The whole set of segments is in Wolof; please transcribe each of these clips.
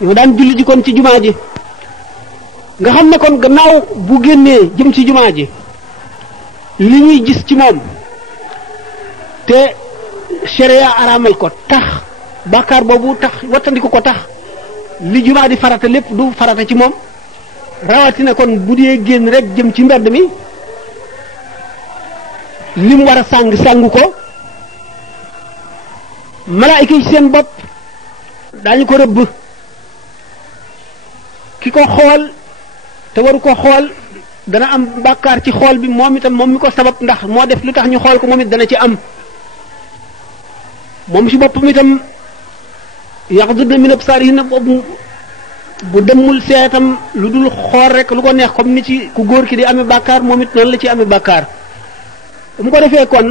ñoo daan julli ji kon ci jumaa ji nga xam ne kon gannaaw bu génnee jëm ci jumaa ji li ñuy gis ci moom te sharia araamal ko tax bàkkaar boobu tax wattandiku ko tax li jumaa di farata lépp du farata ci moom rawatina kon bu dee génn rek jëm ci mbedd mi lim war a sàng ko malaayika yi seen bopp daañu ko rëbb ki ko xool te waru ko xool dana am bàkkaar ci xool bi moom itam moom mi ko sabab ndax moo def lu tax ñu xool ko moom it dana ci am moom si boppam itam yaxdudna min absaarihinna boobu bu demul seetam lu dul xool rek lu ko neex comme ni ci ku góor ki di amee bàkkaar moom it noonu la ci amee bàkkaar mu ko defee kon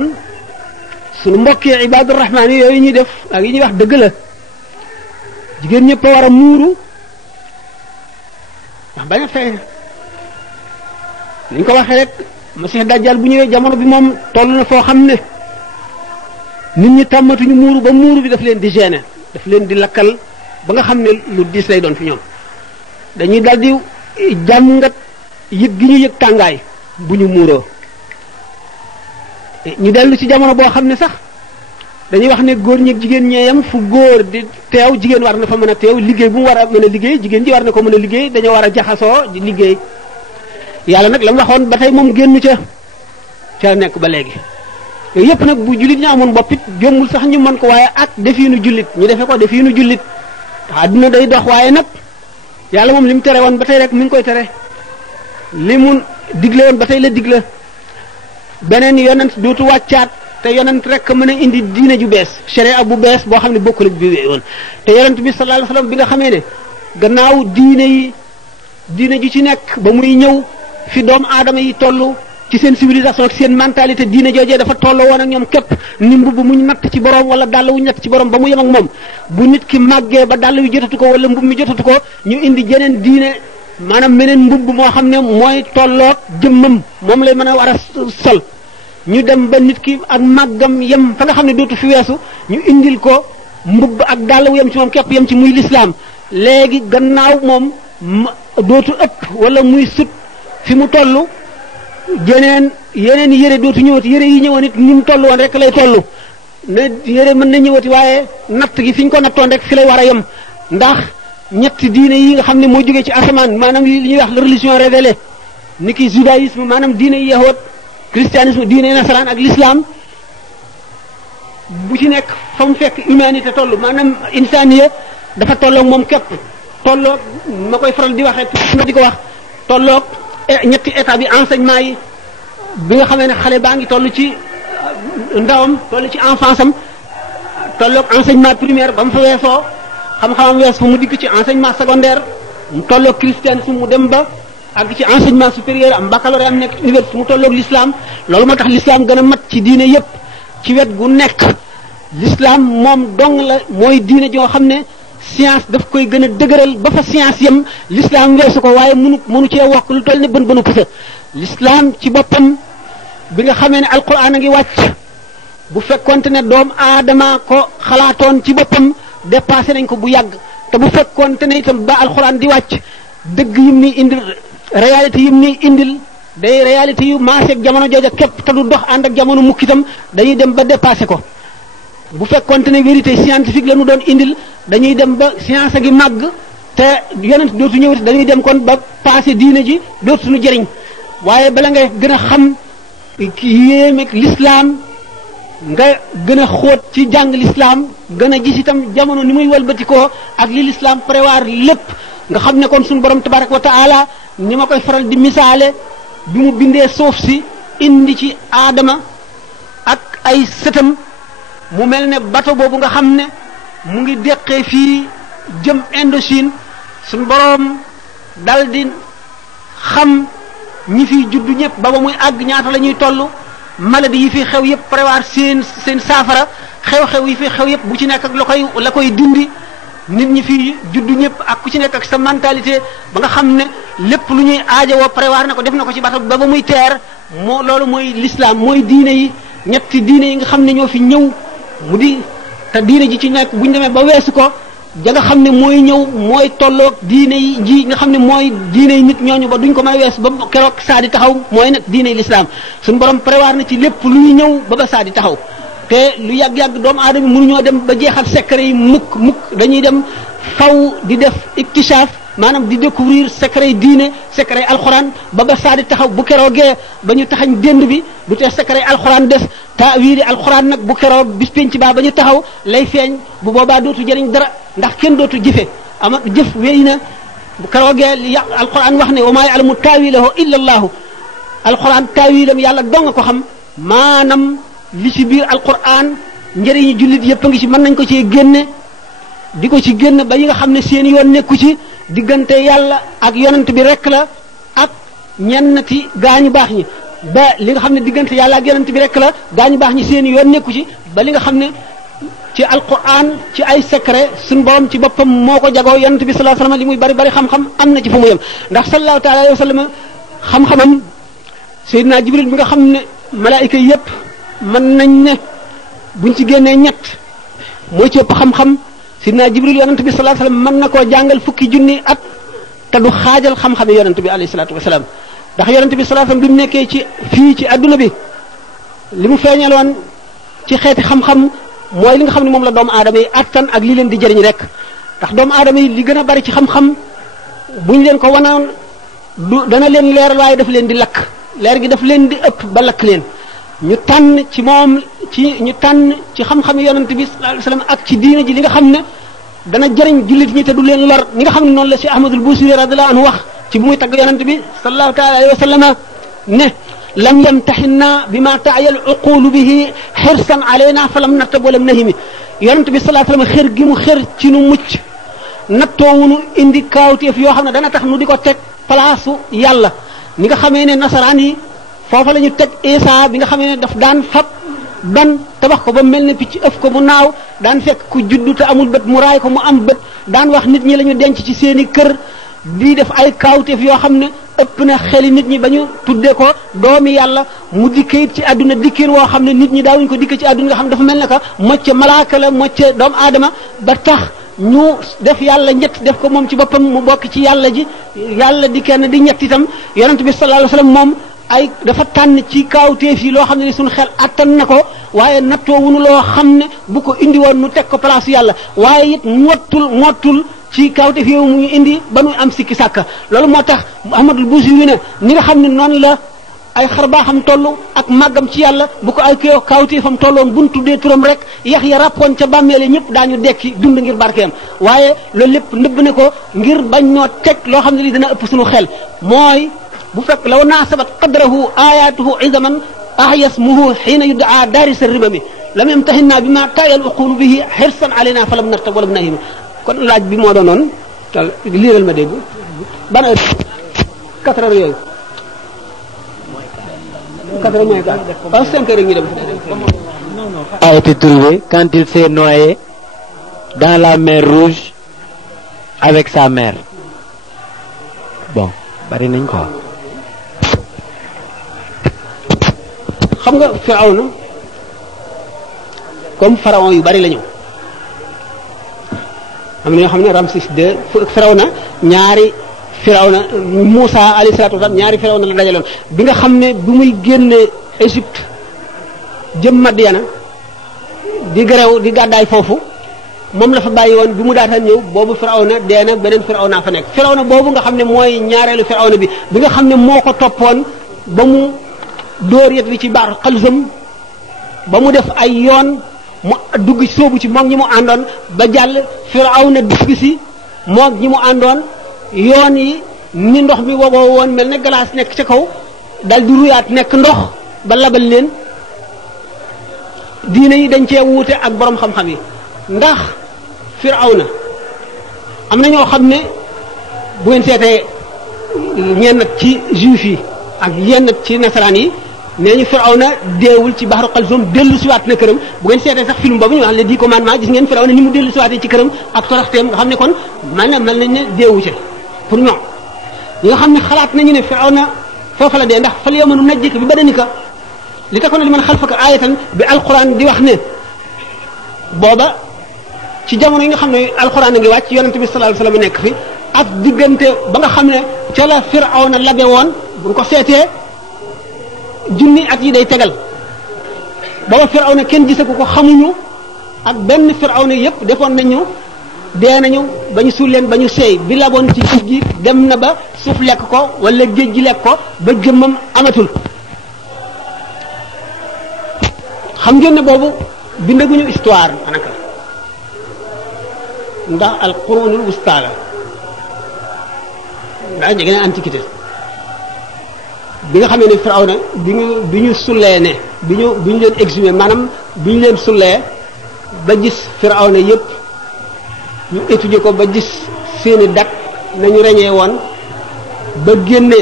sunu mbokki ibaadu rahmaan yi yooyu ñuy def ak yi ñuy wax dëgg la jigéen ñëpp a war a muuru wax bañ a fay ni ñu ko waxee rek Masiix Dajjal bu ñëwee jamono bi moom toll na foo xam ne nit ñi tàmmatuñu muuru ba muuru bi daf leen di gêner daf leen di lakkal ba nga xam ne lu diis lay doon fi ñoom dañuy daldi jàngat yëg gi ñu yëg tàngaay bu ñu muuroo ñu dellu ci jamono boo xam ne sax dañuy wax ne góor ñi ak jigéen ñeeyam fu góor di teew jigéen war na fa mën a teew liggéey bu mu war a mën a liggéey jigéen ji war na ko mën a liggéey dañoo war a jaxasoo di liggéey yàlla nag la mu waxoon ba tey moom génnu ca nekk ba léegi yooyu yëpp nag bu jullit ñu amoon bopp it jombul sax ñu mën ko waaye ak defiinu jullit ñu defe ko defiinu jullit tax àdduna day dox waaye nag yàlla moom li mu tere woon ba tey rek mi ngi koy tere li mu digle woon ba tey la digle beneen yonent dootu wàccaat te yonent rek mën a indi diine ju bees sharia bu bees boo xam ne bokkul ak bi woon te yonent bi sallallahu alayhi wasallam bi nga xamee ne gannaaw diine ji ci nekk ba muy ñëw fi doomu aadama yi toll ci seen civilisation ak seen mentalité diine joojee dafa tolloo woon ak ñoom képp ni mbubb muñ natt ci borom wala dàll wuñ natt ci borom ba mu yem ak moom bu nit ki màggee ba dàll wi jotatu ko wala mbubb mi jotatu ko ñu indi jeneen diine maanaam meneen mbubb moo xam ne mooy tolloog jëmmam moom lay mën a war a sol ñu dem ba nit ki ak màggam yem fa nga xam ne dootu fi weesu ñu indil ko mbubb ak dàll wu yem ci moom képp yem ci muy lislaam léegi gannaaw moom dootu ëpp wala muy sut fi mu toll yeneen yére dootu ñëwati yére yi ñëwoon it ni mu toll woon rek lay toll ne yére mën na ñëwati waaye natt gi fi ñu ko nattoon rek fi lay war a yem ndax ñetti diine yi nga xam ne moo jógee ci asamaan maanaam li ñuy wax la religion révélée ni ki judaïsme maanaam diine yi yahood christianisme diine nasaraan ak l'islam bu ci nekk fa mu fekk humanité toll maanaam insaniye dafa tolloog moom képp tolloog ma koy faral di waxee di ko wax tolloog ñetti état bi enseignement yi bi nga xamee ne xale baa ngi toll ci ndawam toll ci enfance am tolloog enseignement primaire ba mu fa weesoo xam-xamam wees fa mu dikk ci enseignement secondaire mu tolloog christianisme mu dem ba àgg ci enseignement supérieur am baccalauréat am nekk université mu tolloog l'islam loolu moo tax l'islam gën a mat ci diine yépp ci wet gu nekk l'islam moom dong la mooy diine joo xam ne science daf koy gën a dëgëral ba fa science yem l'islam weesu ko waaye mënu cee wokk lu toll ne bën pusa l'islam ci boppam bi nga xamee ne alquran a ngi wàcc bu fekkonte ne doomu aadama ko xalaatoon ci boppam dépassé nañ ko bu yàgg te bu fekkonte ne itam ba alquran di wàcc dëgg yim ni indil réalité yim ni indil day réalité yu maase ak jamono jooja képp te du dox ànd ak jamono mukk itam dañuy dem ba dépassé ko bu fekkonte ne vérité scientifique la ñu doon indil dañuy dem ba science a ngi màgg te yonent dootu ñëwati dañuy dem kon ba passé diine ji dootu ñu jëriñ waaye bala ngay gën a xam yéemeeg l'islam nga gën a xóot ci jàng l'islam gën a gis itam jamono ni muy walbatikoo ak li l'islam prévoir lépp nga xam ne kon suñu borom tabaraka wa taala ni ma koy faral di misaale bi mu bindee suuf si indi ci aadama ak ay sëtam mu mel ne bateau boobu nga xam ne mu ngi deqee fii jëm Indochine suñu borom dal di xam ñi fiy juddu ñëpp ba muy àgg ñaata la ñuy toll maladie yi fi xew yëpp prévoir seen saafara xew-xew yi fi xew yëpp bu ci nekk ak la koy dindi nit ñi fi juddu ñëpp ak ku ci nekk ak sa mentalité ba nga xam ne lépp lu ñuy aajowoo prévoir na ko def na ko ci bato ba muy teer moo loolu mooy l'islam mooy diine yi ñetti diine yi nga xam ne ñoo fi ñëw mu di te diine ji ci nekk bu ñu demee ba weesu ko ja nga xam ne mooy ñëw mooy tolloog diine yi ji nga xam ne mooy diine yi nit ñooñu ba duñ ko mën a wees ba keroog saa di taxaw mooy nag diine yi lislaam suñu borom prévoir na ci lépp luy ñëw ba saa di taxaw te lu yàgg-yàgg doomu aadama mënuñoo dem ba jeexal secret yi mukk dañuy dem faw di def iktishaaf maanaam di découvrir secret diine secret alxuraan ba saa di taxaw bu keroogee ba ñu taxañ dénd bi du te secret alxuraan des taawiili alxuraan nag bu keroog bis penc ba ñu taxaw lay feeñ bu boobaa dootu jëriñ dara ndax kenn dootu jëfe ama jëf wéy na bu keroogee li alxuraan wax ne wa maa ya'lamu taawiilahu illa allaahu alxuraan taawiilam yàlla dong ko xam maanaam li ci biir alxuraan njëriñu jullit yëpp a ngi ci mën nañ ko ci génne di ko ci génn ba yi nga xam ne seen yoon nekku ci diggante yàlla ak yonent bi rek la ak ñennati gaañu baax ñi ba li nga xam ne diggante yàlla ak yonent bi rek la gaañu baax ñi seen yoon nekku ci ba li nga xam ne ci alquran ci ay secret suñu borom ci boppam moo ko jagoo yonent bi sallallahu alayhi wasallam li muy bari bari xam-xam am na ci fu mu yem ndax sallallahu taala alayhi wasallam xam-xamam Seydina Jibril bi nga xam ne malaayika yépp mën nañ ne buñ ci génnee ñett mooy ci ëpp xam-xam Sidna Jibril yonent bi sallallahu alayhi wasallam mën na koo jàngal fukki junni at te du xaajal xam-xame yonent bi alayhi salaatu wasalaam ndax yonent bi sallallahu alayhi wasallam bi mu nekkee ci fii ci adduna bi li mu feeñaloon ci xeeti xam-xam mooy li nga xam ne moom la doomu aadama yi attan ak li leen di jëriñ rek ndax doomu aadama yi li gën a bari ci xam-xam buñ leen ko wanoon du dana leen leeral waaye daf leen di lakk leer gi daf leen di ëpp ba lakk leen ñu tànn ci moom ñu tànn ci xam-xam yonent bi sallallahu alayhi wasallam ak ci diina ji li nga xam ne dana jëriñ jullit ñi te du leen lor ni nga xam ne noonu la si Ahmadul Busiri radiyallahu anhu wax ci bu muy tagg yonent bi sallallahu taala alayhi wa sallam ne lam yamtaxinna bima taaya al uqulu bihi xirsan alayna fa lam nattab walam nahimi yonent bi sallallahu alayhi wa sallam xër gi mu xër ci nu mucc nattoowunu indi kaawteef yoo xam ne dana tax nu di ko teg palaasu yàlla ni nga xamee ne nasaraan yi foofa la ñu teg Isa bi nga xamee ne daf daan fab ban tabax ko ba mel ne picc ëf ko mu naaw daan fekk ku juddu te amul bët mu raay ko mu am bët daan wax nit ñi la ñu denc ci seeni kër di def ay kaawteef yoo xam ne ëpp na xeli nit ñi ba ñu tuddee ko doomi yàlla mu dikkee it ci àdduna dikkeen woo xam ne nit ñi daawuñu ko dikkee ci àdduna nga xam ne dafa mel ne ka mocce malaaka la mocce doomu aadama ba tax ñu def yàlla ñett def ko moom ci boppam mu bokk ci yàlla ji yàlla di kenn di ñett itam yonent bi sallallahu alayhi wasallam moom ay dafa tànn ci kaawteef yi loo xam ne ni suñu xel attan na ko waaye nattoo wunu loo xam ne bu ko indi woon nu teg ko place yàlla waaye it mottul ci kaawteef yow mu ñu indi ba nu am sikki sàkka loolu moo tax Ahmadul Busiri ne ni nga xam ne noonu la ay xar baaxam toll ak màggam ci yàlla bu ko ay kaawteefam tolloon bu ñu tuddee turam rek yax ya ràppoon ca bàmmeele ñëpp daañu dekki dund ngir barkeem waaye loolu lépp nëbb ne ko ngir bañ noo teg loo xam ne li dina ëpp suñu xel mooy bu fekk law naasabat qadrahu ayatuhu izaman ahyasmuhu xiina yudaa daarisa ribami lam yamtahinna bi ma taayal uqulu bihi xirsan alayna fa lam nartab walam nahim kon laaj bi moo doonoon tal liiral ma dégg ban heure 4 heures yooyu 4 heures moins 4 waaw 5 heures ñu dem a été trouvé quand il s'est noyé dans la mer Rouge avec sa mère bon bari nañ ko xam nga Firawna comme pharaon yu bari la ñëw am na ñoo xam ne Ramsis II Firawna ñaari Firawna Moussa alayhi salaatu wasalaam ñaari Firawna la dajaloon bi nga xam ne bu muy génne Égypte jëm Madiana di gërëw di gàddaay foofu moom la fa bàyyi woon bi mu daataan ñëw boobu Firawna dee na beneen Firawna fa nekk Firawna boobu nga xam ne mooy ñaareelu Firawna bi nga xam ne moo ko toppoon ba mu dóor yet wi ci baar xalsam ba mu def ay yoon mu dugg sóobu ci moom ñi mu àndoon ba jàll Firawna dugg si moom ñi mu àndoon yoon yi ni ndox mi wogoo woon mel ne glace nekk ca kaw dal di ruyaat nekk ndox ba labal leen diine yi dañ cee wuute ak borom xam-xam yi ndax Firawna am na ñoo xam ne bu ngeen seetee ñenn ci juif yi ak yenn ci nasaraan yi nee ñu Firawna deewul ci baxaru xalsoom dellu siwaat na këram bu ngeen seetee sax film boobu ñu wax les 10 commandements gis ngeen Firawna ni mu dellu siwaatee ci këram ak toroxteem nga xam ne kon maanaam mel nañ ne deewu ca pour ñoom ñi nga xam ne xalaat nañu ne Firawna foofa la dee ndax fal yawma nunajjika bi badanika li taxoon li man xalfaka aayatan bi alquran di wax ne booba ci jamono yi nga xam ne alxuraan a ngi wàcc yonent bi sallallahu alayhi wasallam nekk fi ak diggante ba nga xam ne ca la Firawna labe woon buñ ko seetee junni at yi day tegal booba Firawna kenn gisagu ko xamuñu ak benn Firawna yépp defoon nañu dee nañu ba ñu suul leen ba ñu seey bi laboon ci géej gi dem na ba suuf lekk ko wala géej gi lekk ko ba jëmmam amatul xam ngeen ne boobu bindaguñu histoire anaka ndax al qurunul wusta la ndax jege na antiquité bi nga xamee ne Firawna bi ñu sullee ne bi ñu leen exhumé maanaam bi ñu leen sullee ba gis Firawna yépp ñu étudier ko ba gis seeni date nañu reñee woon ba génne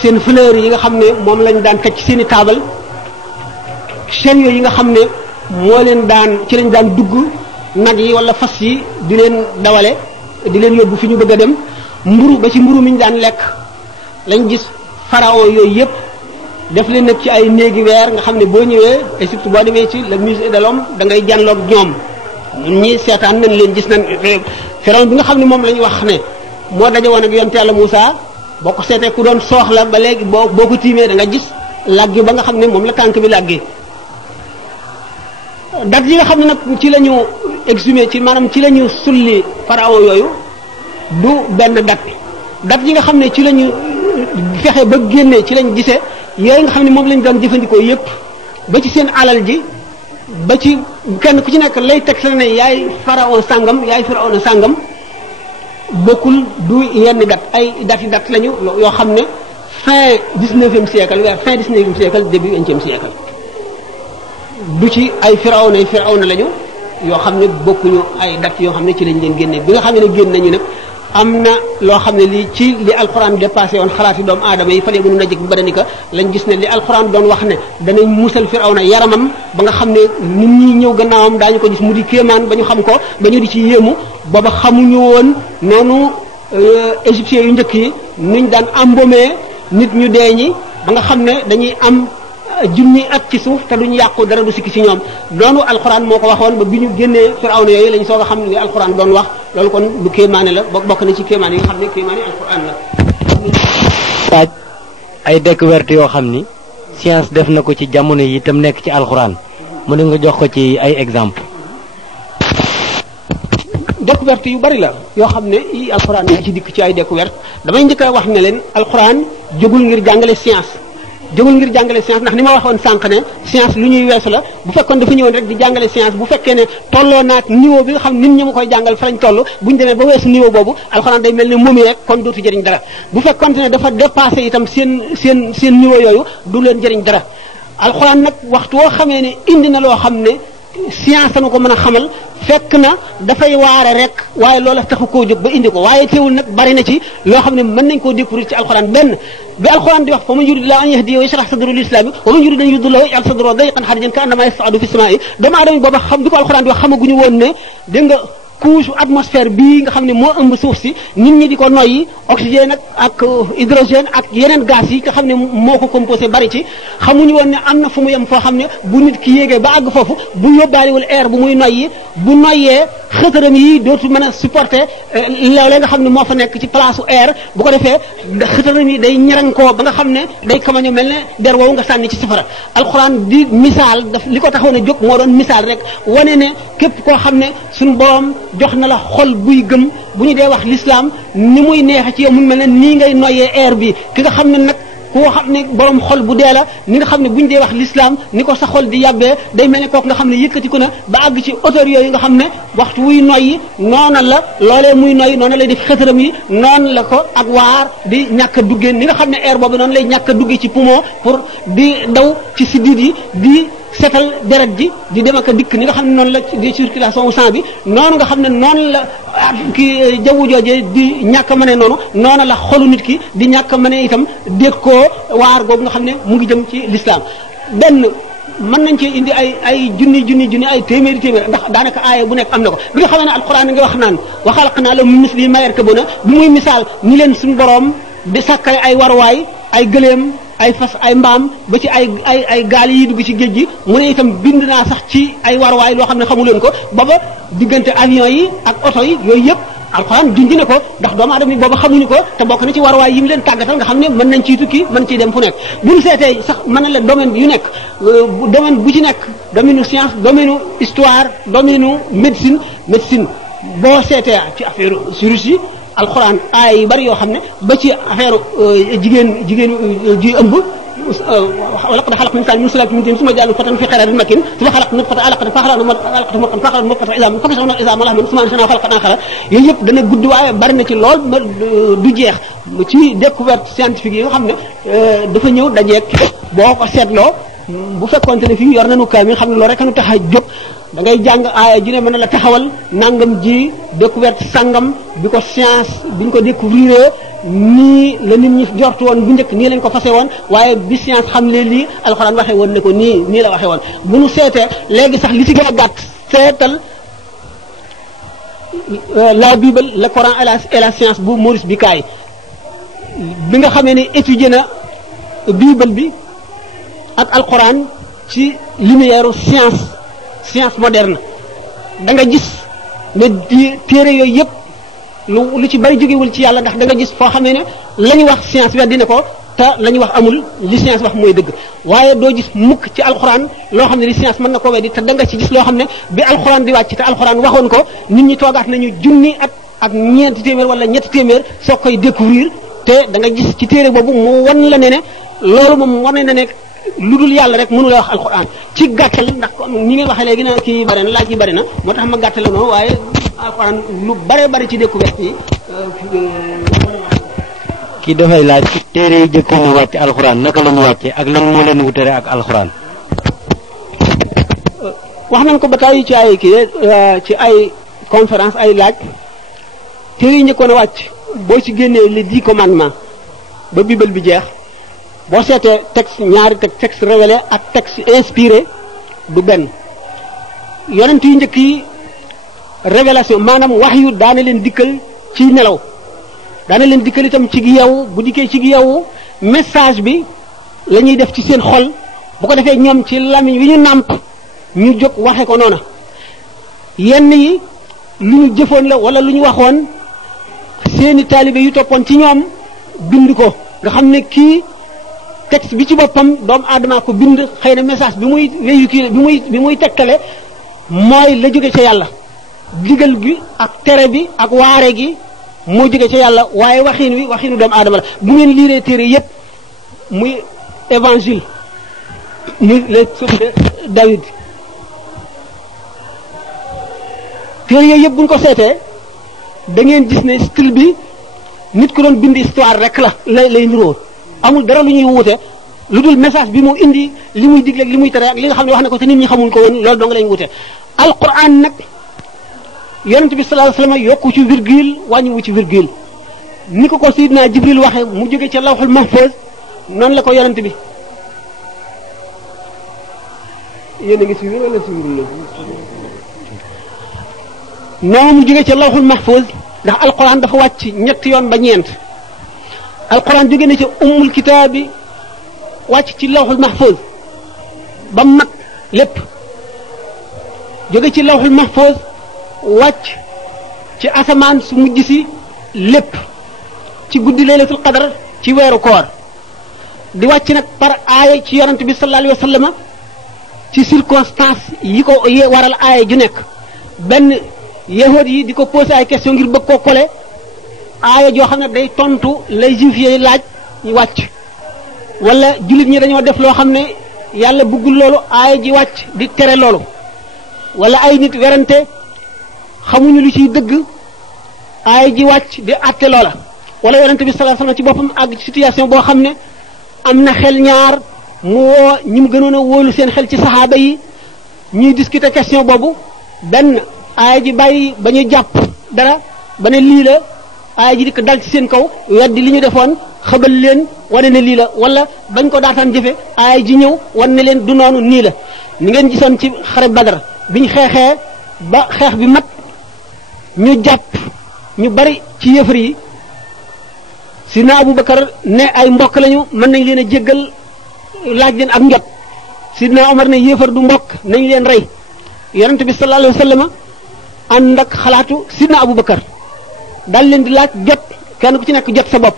seen fleurs yi nga xam ne moom lañ daan teg ci seeni taabal chaînes yooyu yi nga xam ne moo leen daan ci lañ daan dugg nag yi wala fas yi di leen dawale di leen yóbbu fi ñu bëgg a dem mburu ba ci mburu mi ñu daan lekk lañ gis pharaon yooyu yëpp def leen nag ci ay néegi weer nga xam ne boo ñëwee Égypte boo demee ci le musée de l'homme da ngay jànloog ñoom ñun ñi seetaan nañ leen gis nañ pharaon bi nga xam ne moom la ñu wax ne moo daje woon ak yonte Yàlla Moussa boo ko seetee ku doon sooxla ba léegi boo ko tiimee da nga gis làggi ba nga xam ne moom la tànk bi làggi date yi nga xam ne nag ci la ñu exhumé ci maanaam ci la ñu sulli pharaon yooyu du benn date yi nga xam ne ci la ñu fexe ba génnee ci lañ gisee yooyu nga xam ne moom lañ doon jëfandikoo yépp ba ci seen alal ji ba ci kenn ku ci nekk lay teg la ne yaay pharaon sàngam yaay pharaon sàngam bokkul du yenn date lañu yoo xam ne fin 19e siècle vers fin 19e siècle début 20e siècle du ci ay firawna lañu yoo xam ne bokkuñu ay date yoo xam ne ci lañ leen génne bi nga xam ne génn nañu nag am na loo xam ne lii ci li alxuraan dépassé woon xalaati doomu aadama yi fale mënu na jëkk ba danika lañ gis ne li alxuraan doon wax ne danañ musal firawna yaramam ba nga xam ne nit ñi ñëw gannaawam daañu ko gis mu di kéemaan ba ñu xam ko ba ñu di ci yéemu booba xamuñu woon noonu égyptiens yu njëkk yi nuñ daan embaumé nit ñu dee ñi ba nga xam ne dañuy am junni at ci suuf te duñu yàqu dara du sikki ci ñoom noonu alxuraan moo ko waxoon ba bi ñu génnee firawna yooyu lañ soog a xam li alxuraan doon wax loolu kon lu kéemaane la bokk na ci kéemaan yi nga xam ne kéemaane alxuraan la. taaj ay découverte yoo xam ni science def na ko ci jamono yi itam nekk ci alxuraan mu ne nga jox ko ci ay exemple. découverte yu bari la yoo xam ne yi alxuraan yaa ci dikk ci ay découverte damay njëkk a wax ne leen alxuraan jógul ngir jàngale science. jógul ngir jàngale science ndax ni ma waxoon sànq ne science lu ñuy weesu la bu fekkoon dafa ñëwoon rek di jàngale science bu fekkee ne tolloo naag niveau bi nga xam nit ñi ma koy jàngal fa lañ toll bu ñu demee ba weesu niveau boobu alxuraan day mel ne moom rek kon dootu jëriñ dara bu fekkoon ne dafa dépassé itam seen niveau yooyu du leen jëriñ dara alxuraan nag waxtu woo xamee ne indi na loo xam ne science na ko mën a xamal fekk na dafay waare rek waaye loola taxu koo jóg ba indi ko waaye teewul nag bari na ci loo xam ne mën nañ koo découvrir ci alxuraan benn bi alxuraan di wax fa man yurid an yahdiyahu yashrah sadrahu lil islami wa man yurid an yudillahu yaj'al sadrahu dayqan harajan ka'annama yas'adu fi samaa'i doomu aadama booba xam bi ko alxuraan di wax xamaguñu woon ne dégg nga couche atmosphère bii nga xam ne moo ëmb suuf si nit ñi di ko noyyi oxygène ak hydrogène ak yeneen gaz yi nga xam ne moo ko composé bari ci xamuñu woon ne am na fu mu yem foo xam ne bu nit ki yéegee ba àgg foofu bu yóbbaaliwul air bu muy noyyi bu noyyee xëtëram yi dootu mën a supporter loolee nga xam ne moo fa nekk ci place u air bu ko defee xëtëram yi day ñarankoo ba nga xam ne day kamaño mel ne der woowu nga sànni ci safara alxuraan di misaal daf li ko taxoon a jóg moo doon misaal rek wane ne képp koo xam ne suñu borom jox na la xol buy gëm bu ñu dee wax l'islam ni muy neexe ci yow mu mel ne nii ngay noyyee air bi ki nga xam ne nag koo xam ne borom xol bu dee la ni nga xam ne bu ñu dee wax l'islam ni ko sa xol di yàbbee day mel ne kooku nga xam ne yëkkatiku na ba àgg ci hauteur yooyu nga xam ne waxtu wuy noyyi noona la loolee muy noyyi noona lay def xëtëram yi noonu la ko ak waar di ñàkk a duggee ni nga xam ne air boobu noonu lay ñàkk a duggee ci poumon pour di daw ci siddiit yi di setal deret ji di dem ak a dikk ni nga xam ne noonu la di circulation sang bi noonu nga xam ne noonu la ki jaww joojee di ñàkk a mëne noonu la xolu nit ki di ñàkk a mëne itam dégg koo waar googu nga xam ne mu ngi jëm ci l'islam benn mën nañ cee indi ay junni ay téeméeri ndax daanaka aaya bu nekk am na ko bi nga xam ne alquran nga wax naan wa xalaqnaa lahum min mislihi maa yarkabuuna bi muy misaal ñi leen suñu borom di sàkkay ay warwaay ay gëléem ay fas ay mbaam ba ci ay gaal yi dugg ci géej gi mu ne itam bind naa sax ci ay warwaay loo xam ne xamu leen ko booba diggante avion yi ak oto yi yooyu yëpp alxuraan junj na ko ndax doomu aadama yi booba xamuñu ko te bokk na ci warwaay yi mu leen tàggatal nga xam ne mën nañ ciy tukki mën ciy dem fu nekk bu ñu seetee sax mën na la domaine yu nekk domaine bu ci nekk domaine u science domaine u histoire domaine u médecine boo seetee ci affaire chirurgie alxuraan aay yu bari yoo xam ne ba ci affaire jigéen ji ëmb wala qad xalaqna l-insaana min sulaatin min tiin summa ja'alnaahu nutfatan fii qaraarin makiin summa xalaqna nutfata alaqatan fa xalaqna alaqata mudghatan fa xalaqna mudghata izaaman fa kasawna al-izaama lahman summa ansha'naahu xalqan aaxara yooyu yëpp dana gudd waaye bari na ci lool du jeex ci découverte scientifique yi nga xam ne dafa ñëw dajeeg boo ko seetloo bu fekkoonte ne fii yor nañu kaamil xam ne loolu rek a nu tax a jóg da ngay jàng aaya ju ne mën na la taxawal nangam ji découverte sangam bi ko science bi ñu ko découvrir nii la nit ñi jortu woon bu njëkk nii lañ ko fase woon waaye bi science xam ne lii alxuraan waxee woon ne ko nii la waxee woon bu nu seetee léegi sax li ci gën a gàtt seetal la Bible le Coran et la science bu Maurice Bucaille bi nga xamee ne étudier na Bible bi ak alxuraan ci lumière science moderne da nga gis ne téere yooyu yëpp lu ci bari jógewul ci yàlla ndax da nga gis foo xamee ne la ñu wax science weddi na ko te la ñu wax amul li science wax mooy dëgg waaye doo gis mukk ci alxuraan loo xam ne li science mën na ko weddi te da nga ci gis loo xam ne bi alxuraan di wàcc te alxuraan waxoon ko nit ñi toogaat nañu junni at ak ñeenti téeméer wala ñetti téeméer soo koy découvrir te da nga gis ci téere boobu mu wan la ne loolu moom wane na ne lu dul yàlla rek mënu la wax alxuraan ci gàttal ndax ñi ngeen waxee léegi na kii bari na laaj yi bari na moo tax ma gàttale noonu waaye alxuraan lu bare bari ci découverte yi kii dafay laaj téere yi jëkkoon wàcc alxuraan naka la ñu wàcce ak lan moo leen wutale ak alxuraan wax nañ ko ba tey ci ay kii ci ay conférence ay laaj téere yi njëkkoon a wàcc boo ci génnee les 10 commandements ba Bible bi jeex boo seetee texte ñaari texte révélé ak texte inspiré du benn yonent yu njëkk yi révélation maanaam wax yu daana leen dikkal ci nelaw daana leen dikkal itam ci yeewu bu dikkee ci yeewu message bi la ñuy def ci seen xol bu ko defee ñoom ci lamiñ wi ñu nàmp ñu jóg waxe ko noona yenn yi lu ñu jëfoon la wala lu ñu waxoon seeni taalibe yu toppoon ci ñoom bind ko nga xam ne kii texte bi ci boppam doomu aadama ko bind xëy na message bi muy véhiculer bi muy tegtale mooy la jóge ca yàlla digal gi ak tere bi ak waare gi moo jóge ca yàlla waaye waxinu doomu aadama la bu ngeen liiree téere yépp muy évangile muy les psaumes de David téere yooyu yëpp bu ñu ko seetee da ngeen gis ne style bi nit ku doon bind histoire rek lay niroo amul dara lu ñuy wuute lu dul message bi mu indi li muy digle ak li muy tere ak li nga xam ne wax na ko te nit ñi xamuñ ko woon loolu dong lañ wuute alquran nag yonent bi sallallahu alayhi wasallam yokku ci virgule wàññiwu ci virgule ni ko Seydina Jibril waxe mu jóge ca lawhul mahfuz noonu la ko yonent bi yéen a ngi suivre wala suivre noonu mu jóge ca lawhul mahfuz ndax alquran dafa wàcc ñetti yoon ba ñeent alquran jóge na ci ummul kitaabi wàcc ci lawhul mahfuz ba mat lépp jóge ci lawhul mahfuz wàcc ci asamaan su mujj si lépp ci guddi laylatul qadar ci weeru koor di wàcc nag par aaya ci yonent bi sallallahu alayhi wa sallam ci circonstance yi ko waral aaya ju nekk benn yahud yi di ko posé ay question ngir bëgg koo kole aaya joo xam ne day tontu lay juif yi laaj ñu wàcc wala jullit ñi dañoo def loo xam ne yàlla bëggul loolu aaya ji wàcc di tere loolu wala ay nit werante xamuñu lu ciy dëgg aaya ji wàcc di àtte loola wala yonent bi sallallahu alayhi wasallam ci boppam àgg ci situation boo xam ne am na xel ñaar mu woo ñi mu gënoon a wóolu seen xel ci saxaaba yi ñuy discuter question boobu benn aaya ji bàyyi ba ñu jàpp dara ba ne lii la aaya ji di ko dal ci seen kaw weddi li ñu defoon xëbal leen wane ne lii la wala bañ ko daataan jëfe aaya ji ñëw wan ne leen du noonu nii la ni ngeen gisoon ci xare Badar biñ xeexee ba xeex bi mat ñu jàpp ñu bari ci yëfër yi sidna Abubakar ne ay mbokk lañu mën nañ leen a jéggal laaj leen ak njot sidna Omar ne yéefar du mbokk nañ leen rey yonent bi sallallahu alayhi wa sallam ànd ak xalaatu sidna Abubakar dal leen di laaj jot kenn ku ci nekk jot sa bopp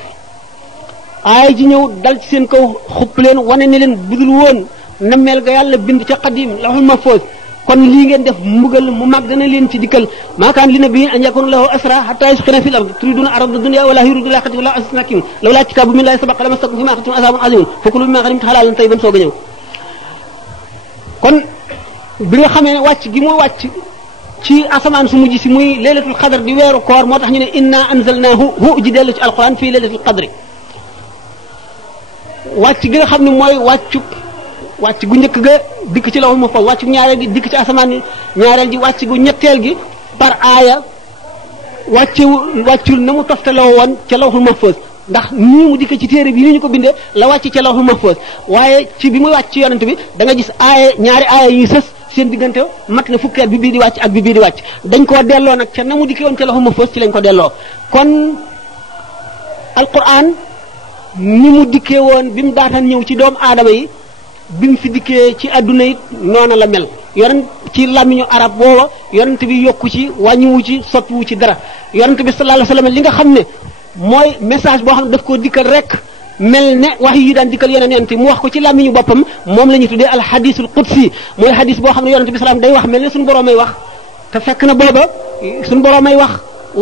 aay ji ñëw dal ci seen kaw xupp leen wane ne leen budul woon nammeel ga yàlla bind ca qadim lahul mahfuz kon lii ngeen def mbugal mu mag dana leen ci dikkal maa kaan li nabiyyin an yakuna lahu asra hatta yuskhina fil ard turiduna arada dunya wala yuridu al-akhirata wala azizun hakim lawla kitaabun min Allahi sabaqa lamassakum fima akhadtum azabun azimun fakulu mimma ghanimtum halalan tayyiban soog a ñëw kon bi nga xamee ne wàcc gi mu wàcc ci asamaan su mujj si muy laylatul qadr di weeru koor moo tax ñu ne inna anzalnahu hu ji dellu ci alquran fii laylatul qadri wàcc gi nga xam ne mooy wàcc gu njëkk ga dikk ci lawhul mahfuz wàcc gu ñaareel gi dikk ci asamaan ñaareel gi wàcc gu ñetteel gi par aaya wàccul na mu toftaloo woon ca lawhul mahfuz ndax nii mu dikk ci téere bi ni ñu ko bindee la wàcc ca lawhul mahfuz waaye ci bi muy wàcc ci yonent bi da nga gis aaya ñaari aaya yi sës seen diggante mat na fukki at bi bii di wàcc ak bi bii di wàcc dañ koo delloo nag ca na mu dikkee woon ca lawhul mahfuz ci lañ ko delloo kon alquran ni mu dikkee woon bi mu daataan ñëw ci doomu aadama yi bi mu fi dikkee ci adduna it noona la mel yonent ci làmmiñu arab booba yonent bi yokku ci wàññiwu ci sottiwu ci dara yonent bi sallallahu alayhi wasallam li nga xam ne mooy message boo xam ne daf koo dikkal rek mel ne wax yi daan dikkal yeneen yonent mu wax ko ci làmmiñu boppam moom la ñu tuddee al hadisul qudsi mooy hadis boo xam ne yonent bi salaam day wax mel ne suñu boroomay wax te fekk na booba suñu boroomay wax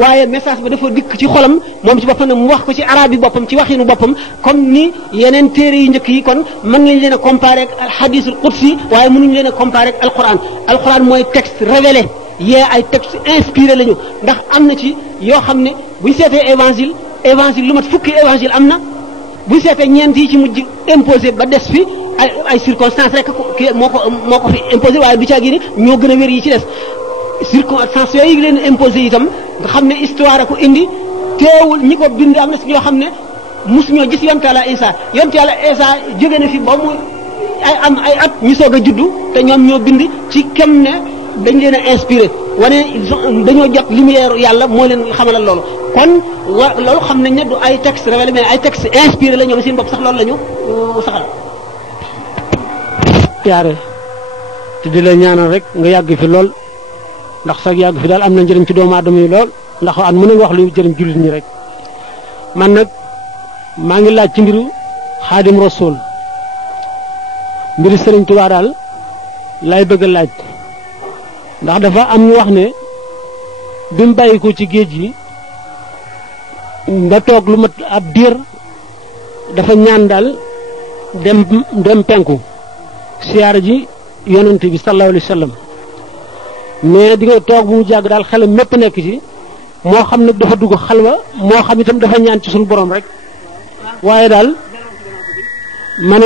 waaye message ba dafa dikk ci xolam moom ci boppam ne mu wax ko ci arab yi boppam ci waxinu boppam comme ni yeneen téere yu njëkk yi kon mën nañ leen a comparer ak al hadisul qudsi waaye mënuñ leen a comparer ak alquran alquran mooy texte révélé yee ay texte inspiré lañu ndax am na ci yoo xam ne buy seetee évangile lu mat fukki évangile am na buy seetee ñeent yi ci mujj imposé ba des fi ay circonstances rek moo ko fi imposé waaye du caagi ni ñoo gën a wér yi ci des circonstances yooyu leen imposé itam nga xam ne histoire a ko indi teewul ñi ko bind am na si ñoo xam ne mosuñoo gis yonent Yàlla Isa jóge na fi ba mu ay at ñu soog a juddu te ñoom ñoo bind ci kem ne dañ leen a inspiré wane dañoo jot lumière yàlla moo leen xamalal loolu kon loolu xam nañ ne du ay texte révélé mais ay texte inspiré la ñoom seen bopp sax loolu la ñu saxal yaare te di la ñaanal rek nga yàgg fi lool ndax sax yàgg fi daal am na njëriñ ci doomu aadama yi lool ndax at mu ne wax luy jëriñ jullit ñi rek man nag maa ngi laaj ci mbiru xaadim rasul mbiru Sëriñ Tuubaa daal lay bëgg a laaj ndax dafa am ñu wax ne bi mu bàyyi ko ci géej gi ba toog lu mat ab diir dafa ñaan daal dem penku siyaara ji yonent bi sallallahu alayhi wa sallam mais di nga toog bu mu jàgg daal xelam mépp nekk ci moo xam nag dafa dugg xalwa moo xam itam dafa ñaan ci suñu borom rek waaye daal ma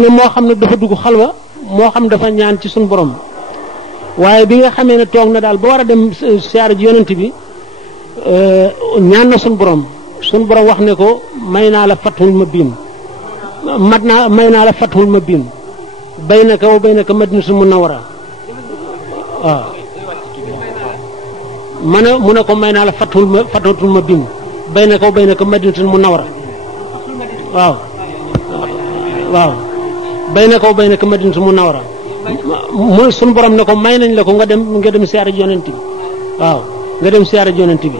ne moo xam nag dafa dugg xalwa moo xam dafa ñaan ci suñu borom waaye bi nga xamee ne toog na daal ba war a dem siyaara ji yonent bi ñaan na suñu borom wax ne ko may naa la fathul mubin may naa la fathul mubin baynaka wa baynaka madinatul munawwara waaw mu ne ko may naa la fathul mubin baynaka wa baynaka madinatul munawwara waaw baynaka wa baynaka madinatul munawwara mu suñu borom ne ko may nañ la ko nga dem siyaara ji yonent bi waaw nga dem siyaara ji yonent bi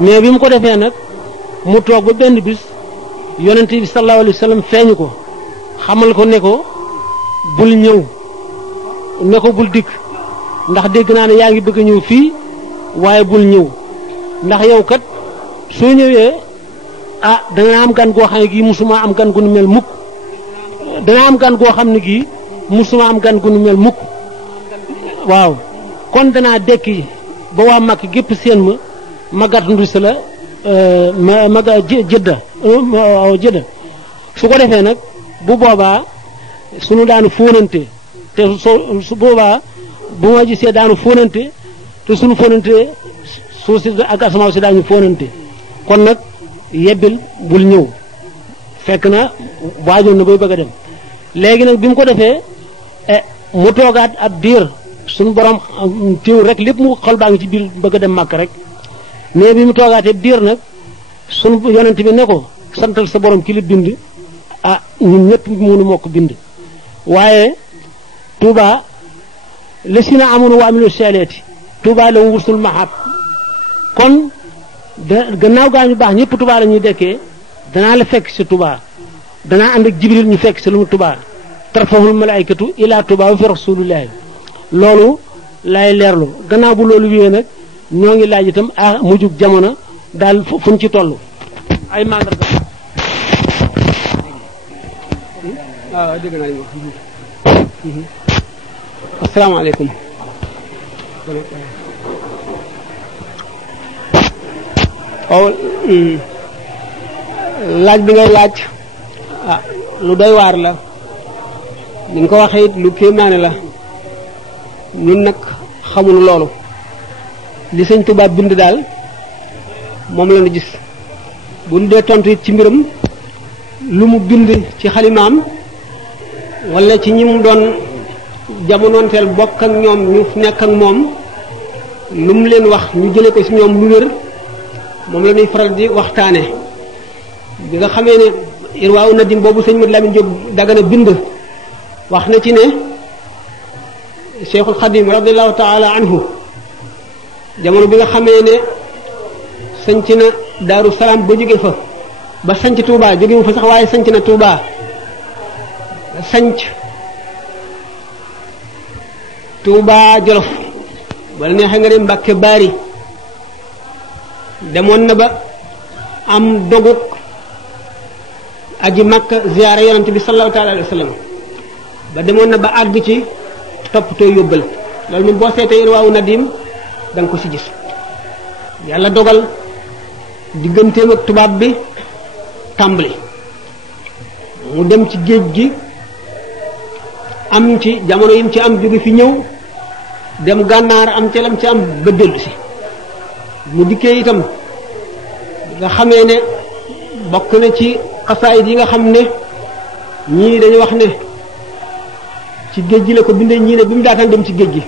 mais bi mu ko defee nag mu toog ba benn bis yonent bi sallallahu alayhi wa sallam feeñu ko xamal ko ne ko bul ñëw ne ko bul dikk ndax dégg naa ne yaa ngi bëgg a ñëw fii waaye bul ñëw ndax yow kat soo ñëwee dana am gan goo xam ne gii musuma am gan gu nu mel mukk dana am gan goo xam ne gii musuma am gan gu nu mel mukk waaw kon danaa dekki ba waa Makka gépp seen ma gàttandu si la ma jëdda su ko defee nag bu boobaa suñu daanu fóonante te su boobaa bu ma gisee daanu fóonante te suñu fóonante suuf si ak asamaaw si daañu fóonante kon nag yebbil bul ñëw fekk na waajoon na bay bëgg a dem léegi nag bi mu ko defee mu toogaat ab diir suñu borom teew rek lépp mu xol baa ngi ci biir bëgg a dem Makka rek mais bi mu toogaatee diir nag sunu yonent bi ne ko santal sa borom ki la bind ah ñun ñëpp mënu moo ko bind waaye Touba lesina amanu wa amilu salihati Touba la wursul mahab kon gannaaw gaa ñu baax ñëpp Touba la ñuy dekkee danaa la fekk si Touba danaa ànd ak Jibril ñu fekk si lu mu Touba tarfahul malaikatu ila Touba wa fi rasulillahi loolu lay leerlu gannaaw bu loolu wéyee nag ñoo ngi laaj itam ah mujjug jamono daal fuñ ci toll ay mandarga waaw dégg naa li asalaamaaleykum waaw laaj bi ngay laaj ah lu doy waar la ni nga ko waxee it lu kéemaane la ñun nag xamuñu loolu li sëñ Tuubaa bind daal moom la ñu gis bu ñu dee tontu it ci mbiram lu mu bind ci xalimaam wala ci ñi mu doon jamonoonteel bokk ak ñoom ñu nekk ak moom lu mu leen wax ñu jële ko ci ñoom lu wér moom la ñuy faral di waxtaane bi nga xamee ne irwaawu nadim boobu sëñ Madu Lamin Jóob Dagana bind wax na ci ne Cheikhul Xadim radiallahu taala anhu jamono bi nga xamee ne sanc na Daaru Salaam ba jóge fa ba sanc Touba jóge mu fa sax waaye sanc na Touba sanc Touba Jolof wala neexee nga ne Mbàkke Baari demoon na ba am doguk aji Makka ziyaara yonante bi sallallahu taala alayhi wa sallam ba demoon na ba àgg ci toppatoo yóbbal loolu moom boo seetee Irwaawu Nadim da nga ko ci gis yàlla dogal digganteem ak tubaab bi tàmbali mu dem ci géej gi am ci jamono yim ci am jóge fi ñëw dem gànnaar am ci lam ci am ba dellu si mu dikkee itam nga xamee ne bokk na ci xasaayid yi nga xam ne ñii dañu wax ne ci géej gi la ko bindee ñii ne bi mu daataan dem ci géej gi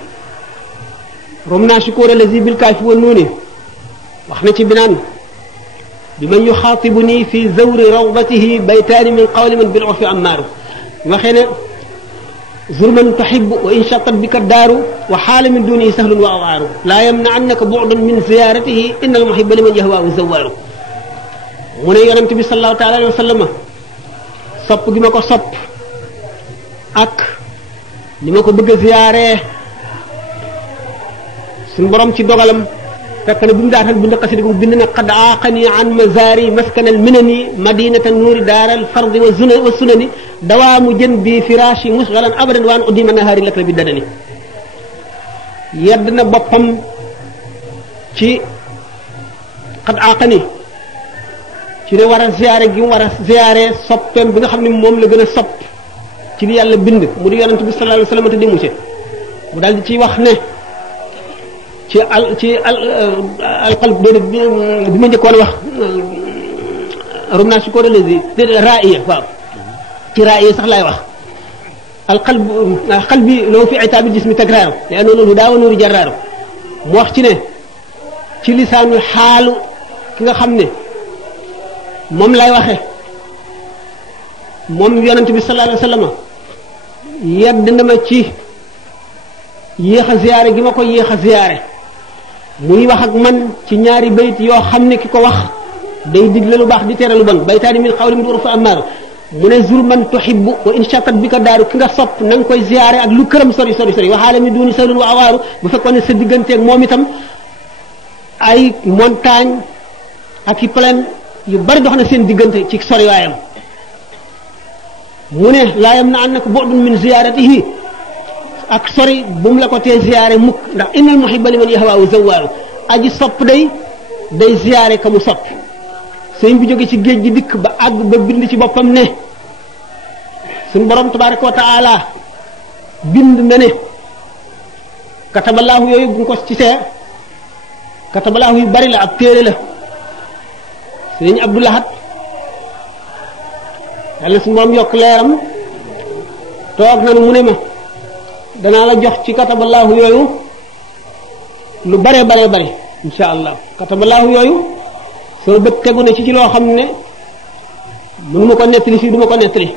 rom naa sukóora lazi bil kaafi wa nuuni wax na ci binaan bi man yuxaatibuni fi zawri rawdatihi baytaani min qawli man bil urfi ammaaru waxee ne zurman tuhibbu wa in shattat bika daaru wa xaala min dunihi sahlun wa awaaru laa yamna'annaka bu'dun min ziyaaratihi inna al muhibba liman yahwaahu zawaaru mu ne yonent bi sallallahu taala alayhi wa sallam sopp gi ma ko sopp ak ni ma ko bëgg a ziyaaree suñu borom ci dogalam fekk na bi mu daataan bind xasida gu bind na qad aaqani an mazaari maskanal minani madinata nuuri daaral fardi wa sunani dawaamu jën bi firaashi musgalan abadan waan uddima nahaari lak la bi dadani yedd na boppam ci qad aaqani ci ne war a ziyaare gi mu war a ziyaare soppeem bi nga xam ne moom la gën a sopp ci li yàlla bind mu di yonent bi sallallahu alayhi wa sallam te di mucce mu daal di ciy wax ne ci alqalb déedéet bi ma njëkkoon wax rom naa si ko relasi déedéet raaya waaw ci raaya sax laay wax qalbi loo fi itaabi jismi takraaru li anna lahu daawa nuuri jarraaru mu wax ci ne ci lisaanul xaalu ki nga xam ne moom lay waxe moom yonent bi sallallahu alayhi wa sallam yedd na ma ci yéex a ziyaare gi ma ko yéex a ziyaare muy wax ak man ci ñaari bayt yoo xam ne ki ko wax day digle lu baax di tere lu bon baytaani min qawli min urfi ammaaru mu ne zur man tuhibbu wa in shattat bika daaru ki nga sopp na nga koy ziyaare ak lu këram sori sori sori waxaale mi duuni saylun wa awaaru bu fekkoon ne sa digganteeg moom itam ay montagne ak i plaine yu bari dox na seen diggante ci sori waayam mu ne laa yamna'annaka bu'dun min ziyaaratihi ak sori bu mu la ko tee ziyaare mukk ndax innal muhibba liman yahwaahu zawwaaru aji sopp day ziyaare ka mu sopp sëñ bi jóge ci géej gi dikk ba àgg ba bind ci boppam ne suñu borom tabaraka wa taala bind na ne katabalaahu yooyu bu ko ci see katabalaahu yu bari la ab téere la sëñ Abdou Lahad yàlla suñu borom yokk leeram toog na mu ne ma danaa la jox ci katabalaahu yooyu lu bare bare bare insha allah katabalaahu yooyu sama bët tegu na ci loo xam ne mënu ma ko nettali fii du ma ko nettali